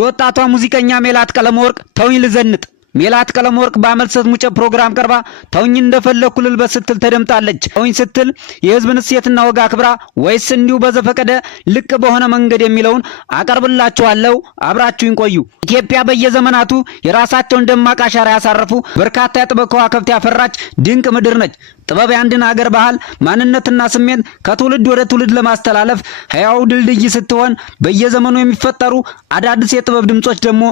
ወጣቷ ሙዚቀኛ ሜላት ቀለመወርቅ ተውኝ ልዘንጥ። ሜላት ቀለመወርቅ በአመልሰት ሙጨ ፕሮግራም ቀርባ ተውኝ እንደፈለኩ ልልበስ ስትል ተደምጣለች። ተውኝ ስትል የህዝብን እሴትና ወግ አክብራ ወይስ እንዲሁ በዘፈቀደ ልቅ በሆነ መንገድ የሚለውን አቀርብላችኋለሁ። አብራችሁን ቆዩ። ኢትዮጵያ በየዘመናቱ የራሳቸውን ደማቅ አሻራ ያሳረፉ በርካታ የጥበብ ከዋክብት ያፈራች ድንቅ ምድር ነች። ጥበብ የአንድን ሀገር ባህል ማንነትና ስሜት ከትውልድ ወደ ትውልድ ለማስተላለፍ ሕያው ድልድይ ስትሆን በየዘመኑ የሚፈጠሩ አዳዲስ የጥበብ ድምጾች ደግሞ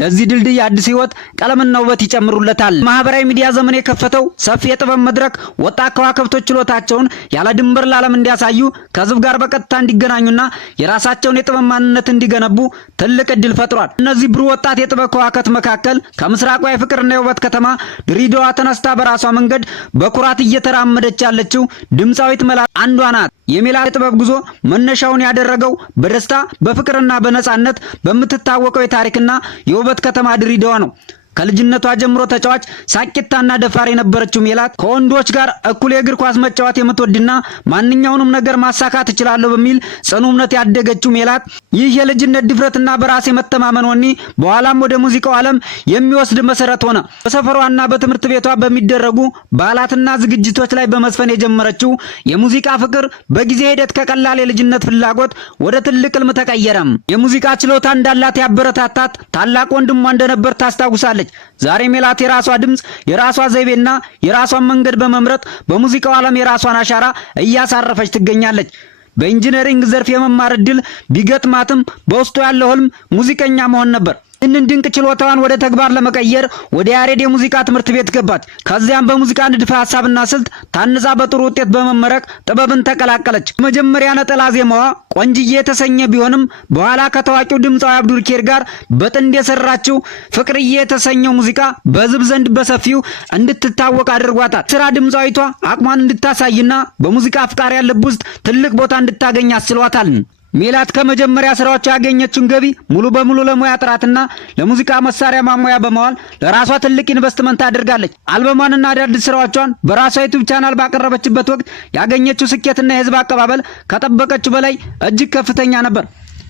ለዚህ ድልድይ አዲስ ህይወት ቀለምና ውበት ይጨምሩለታል። ማህበራዊ ሚዲያ ዘመን የከፈተው ሰፊ የጥበብ መድረክ ወጣት ከዋክብቶች ችሎታቸውን ያለ ድንበር ለዓለም እንዲያሳዩ ከህዝብ ጋር በቀጥታ እንዲገናኙና የራሳቸውን የጥበብ ማንነት እንዲገነቡ ትልቅ እድል ፈጥሯል። እነዚህ ብሩህ ወጣት የጥበብ ከዋክብት መካከል ከምስራቋ የፍቅርና የውበት ከተማ ድሬዳዋ ተነስታ በራሷ መንገድ በኩራት እየተራመደች ያለችው ድምጻዊት ሜላት አንዷ ናት። የሜላት የጥበብ ጉዞ መነሻውን ያደረገው በደስታ በፍቅርና በነጻነት በምትታወቀው የታሪክና የውበት ከተማ ድሬዳዋ ነው። ከልጅነቷ ጀምሮ ተጫዋች ሳቂታና ደፋር የነበረችው ሜላት ከወንዶች ጋር እኩል የእግር ኳስ መጫወት የምትወድና ማንኛውንም ነገር ማሳካት እችላለሁ በሚል ጽኑ እምነት ያደገችው ሜላት ይህ የልጅነት ድፍረትና በራስ የመተማመን ወኔ በኋላም ወደ ሙዚቃው ዓለም የሚወስድ መሰረት ሆነ። በሰፈሯና በትምህርት ቤቷ በሚደረጉ በዓላትና ዝግጅቶች ላይ በመስፈን የጀመረችው የሙዚቃ ፍቅር በጊዜ ሂደት ከቀላል የልጅነት ፍላጎት ወደ ትልቅ ህልም ተቀየረም። የሙዚቃ ችሎታ እንዳላት ያበረታታት ታላቅ ወንድሟ እንደነበር ታስታውሳለች። ዛሬ ሜላት የራሷ ድምጽ፣ የራሷ ዘይቤና የራሷን መንገድ በመምረጥ በሙዚቃው ዓለም የራሷን አሻራ እያሳረፈች ትገኛለች። በኢንጂነሪንግ ዘርፍ የመማር እድል ቢገጥማትም በውስጡ ያለው ህልም ሙዚቀኛ መሆን ነበር። ይህንን ድንቅ ችሎታዋን ወደ ተግባር ለመቀየር ወደ ያሬድ የሙዚቃ ትምህርት ቤት ገባች። ከዚያም በሙዚቃ ንድፈ ሐሳብና ስልት ታንጻ በጥሩ ውጤት በመመረቅ ጥበብን ተቀላቀለች። መጀመሪያ ነጠላ ዜማዋ ቆንጅዬ የተሰኘ ቢሆንም በኋላ ከታዋቂው ድምጻዊ አብዱልኪር ጋር በጥንድ የሰራችው ፍቅርዬ የተሰኘው ሙዚቃ በህዝብ ዘንድ በሰፊው እንድትታወቅ አድርጓታል። ስራ ድምጻዊቷ አቅሟን እንድታሳይና በሙዚቃ አፍቃሪያን ልብ ውስጥ ትልቅ ቦታ እንድታገኝ አስችሏታል። ሜላት ከመጀመሪያ ስራዎች ያገኘችውን ገቢ ሙሉ በሙሉ ለሙያ ጥራትና ለሙዚቃ መሳሪያ ማሟያ በመዋል ለራሷ ትልቅ ኢንቨስትመንት አድርጋለች። አልበሟንና አዳዲስ ስራዎቿን በራሷ ዩቲዩብ ቻናል ባቀረበችበት ወቅት ያገኘችው ስኬትና የህዝብ አቀባበል ከጠበቀችው በላይ እጅግ ከፍተኛ ነበር።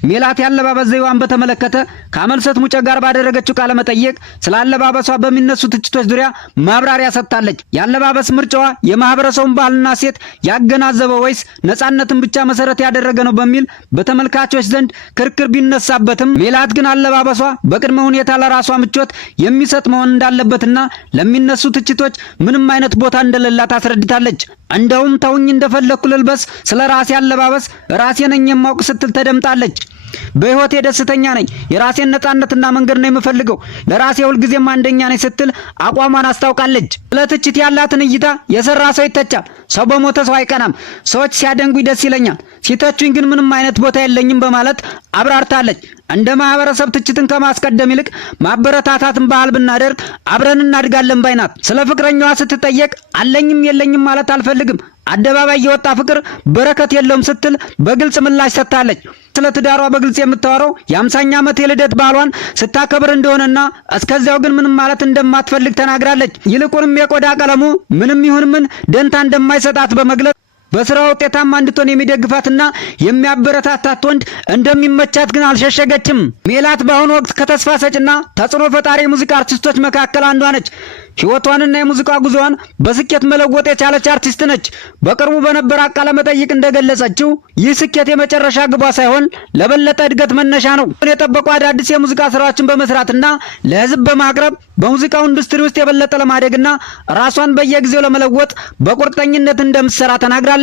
ሜላት ያለባበስ ዘይቤዋን በተመለከተ ከአመልሰት ሙጨ ጋር ባደረገችው ቃለ መጠይቅ ስለ አለባበሷ በሚነሱ ትችቶች ዙሪያ ማብራሪያ ሰጥታለች። ያለባበስ ምርጫዋ የማህበረሰቡን ባህልና ሴት ያገናዘበ ወይስ ነጻነትን ብቻ መሰረት ያደረገ ነው በሚል በተመልካቾች ዘንድ ክርክር ቢነሳበትም ሜላት ግን አለባበሷ በቅድመ ሁኔታ ለራሷ ምቾት የሚሰጥ መሆን እንዳለበትና ለሚነሱ ትችቶች ምንም አይነት ቦታ እንደሌላት አስረድታለች። እንደውም ተውኝ እንደፈለኩ ልልበስ፣ ስለ ራሴ አለባበስ ራሴ ነኝ የማውቅ ስትል ተደምጣለች። በህይወቴ ደስተኛ ነኝ፣ የራሴን ነጻነትና መንገድ ነው የምፈልገው፣ ለራሴ ሁልጊዜም አንደኛ ነኝ ስትል አቋሟን አስታውቃለች። ለትችት ያላትን እይታ የሰራ ሰው ይተቻል፣ ሰው በሞተ ሰው አይቀናም። ሰዎች ሲያደንቁኝ ደስ ይለኛል፣ ሲተቹኝ ግን ምንም አይነት ቦታ የለኝም በማለት አብራርታለች። እንደ ማህበረሰብ ትችትን ከማስቀደም ይልቅ ማበረታታትን ባህል ብናደርግ አብረን እናድጋለን ባይ ናት። ስለ ፍቅረኛዋ ስትጠየቅ አለኝም የለኝም ማለት አልፈልግም፣ አደባባይ የወጣ ፍቅር በረከት የለውም ስትል በግልጽ ምላሽ ሰጥታለች። ስለ ትዳሯ በግልጽ የምታወራው የ50ኛ ዓመት የልደት በዓሏን ስታከብር እንደሆነና እስከዚያው ግን ምንም ማለት እንደማትፈልግ ተናግራለች። ይልቁንም የቆዳ ቀለሙ ምንም ይሁን ምን ደንታ እንደማይሰጣት በመግለጽ በስራ ውጤታማ እንድትሆን የሚደግፋትና የሚያበረታታት ወንድ እንደሚመቻት ግን አልሸሸገችም። ሜላት በአሁኑ ወቅት ከተስፋ ሰጭና ተጽዕኖ ፈጣሪ የሙዚቃ አርቲስቶች መካከል አንዷ ነች። ህይወቷንና የሙዚቃ ጉዞዋን በስኬት መለወጥ የቻለች አርቲስት ነች። በቅርቡ በነበራት ቃለ መጠይቅ እንደገለጸችው ይህ ስኬት የመጨረሻ ግቧ ሳይሆን ለበለጠ እድገት መነሻ ነው። የጠበቁ አዳዲስ የሙዚቃ ስራዎችን በመስራትና ለህዝብ በማቅረብ በሙዚቃው ኢንዱስትሪ ውስጥ የበለጠ ለማደግና ራሷን በየጊዜው ለመለወጥ በቁርጠኝነት እንደምትሰራ ተናግራለች።